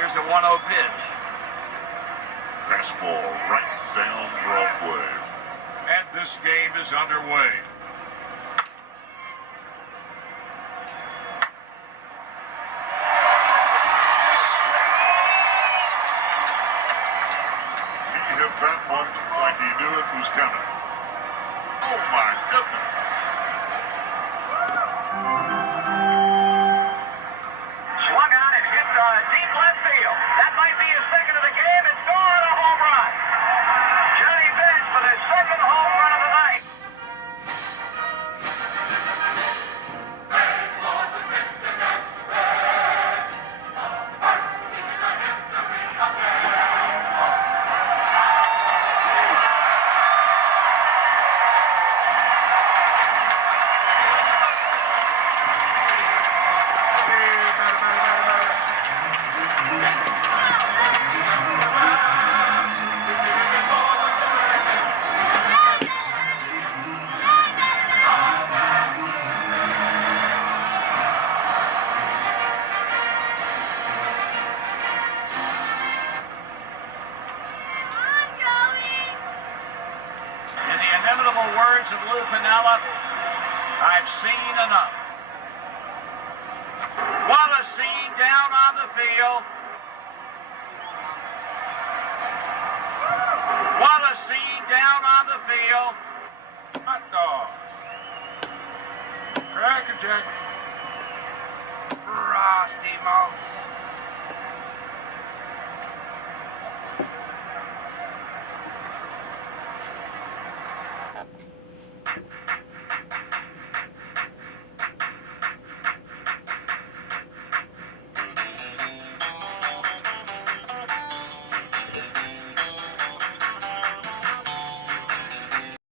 Here's a 1-0 pitch. Fastball right down Broadway. And this game is underway. He hit that one like he knew it was coming. Oh my goodness. Swung on and hit deep left field. That might be his second of the game. It's gone, a home run. Johnny Bench with his second home run of the night. In the inimitable words of Lou Piniella, I've seen enough. What a scene down on the field. What a scene down on the field. Hot dogs. Cracker Jacks.